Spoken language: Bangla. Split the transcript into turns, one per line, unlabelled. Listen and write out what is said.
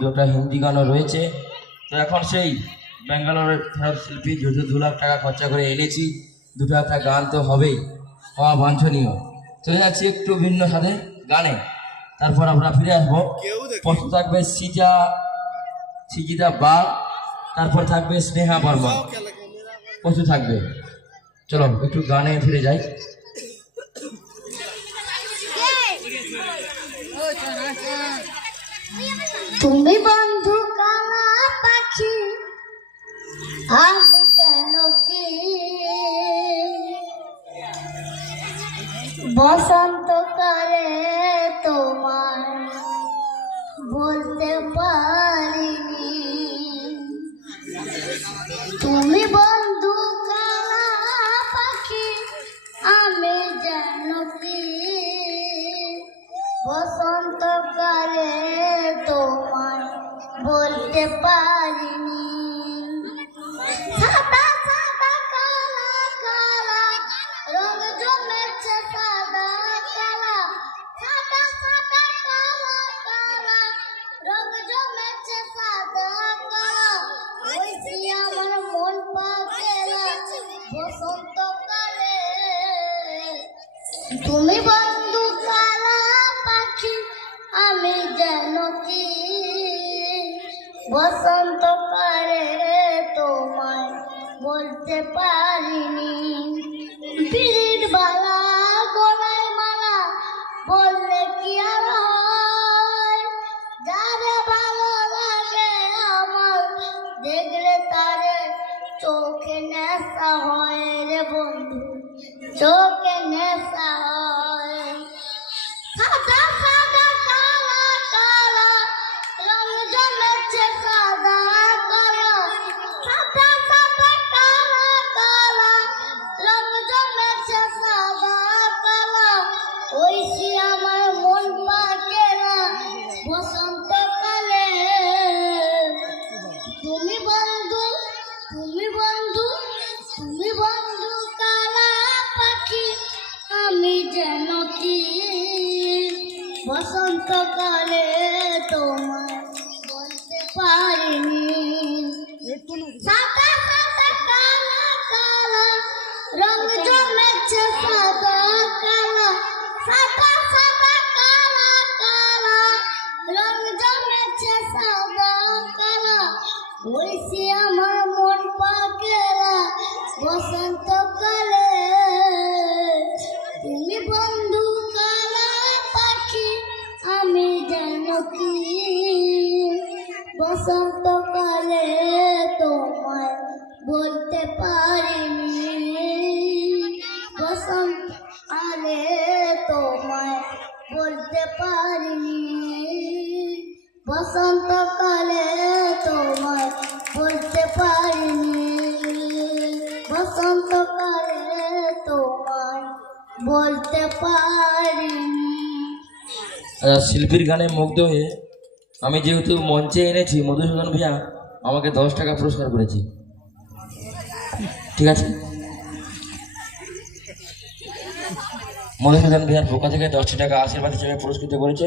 দুটা হিন্দি গানও রয়েছে। তো এখন সেই ব্যাঙ্গালোরের ফেরত শিল্পী যেহেতু দু লাখ টাকা খরচা করে এনেছি। দুটো একটা গান তো হবেই হওয়া বাঞ্ছনীয়। চলে যাচ্ছি একটু ভিন্ন সাথে গানে। তারপর আমরা ফিরে আসব। প্রশ্ন থাকবে সিজা সিজিদা বা তারপর থাকবে স্নেহা বর্মা প্রচুর থাকবে। চলো একটু গানে ফিরে যাই।
তুমি বন্ধু কালা পাখি, আমি যেন কি? বসন্তকালে তোমার বলতে পারিনি। তুমি বন্ধু কালা পাখি, আমি যেন কি? বসন্তকালে বলতে পারিনি। সাদা সাদা, কালা কালা রং জমেছে সাদা, কালা। সাদা সাদা, কালা কালা রং জমেছে সাদা, কালা। আমার মন তুমি বন্ধু কালা পাখি, আমি যেন কি বসন্তকালে তোমায় বলতে পারিনি। বললে কি আর হয়? ভালো আমার, দেখলে তারে চোখে নেশা হয় রে বন্ধু, চোখে নেশা তুমি বন্ধু কালা পাখি, আমি যেন কি? বসন্তকালে তোমায় বলতে পারিনি। সাদা সাদা রং জমেছে সাদা, কালা। সাদা ওইসি আমার মন পাকেলা বসন্তকালে তুমি বন্ধু কালা পাখি, আমি যেন কি? বসন্তকালে তোমায় বলতে পারিনি। বসন্ত আলে তোমায় বলতে পারিনি। বসন্তকালে বলতে পারিনি
আচ্ছা, শিল্পীর গানে মুগ্ধ হয়ে আমি যেহেতু মঞ্চে এনেছি মধুসূদন ভিয়া আমাকে দশ টাকা পুরস্কার করেছি। ঠিক আছে? মধুসূদন ভিয়ার পোকা থেকে দশটি টাকা আশীর্বাদ হিসেবে পুরস্কৃত করেছে।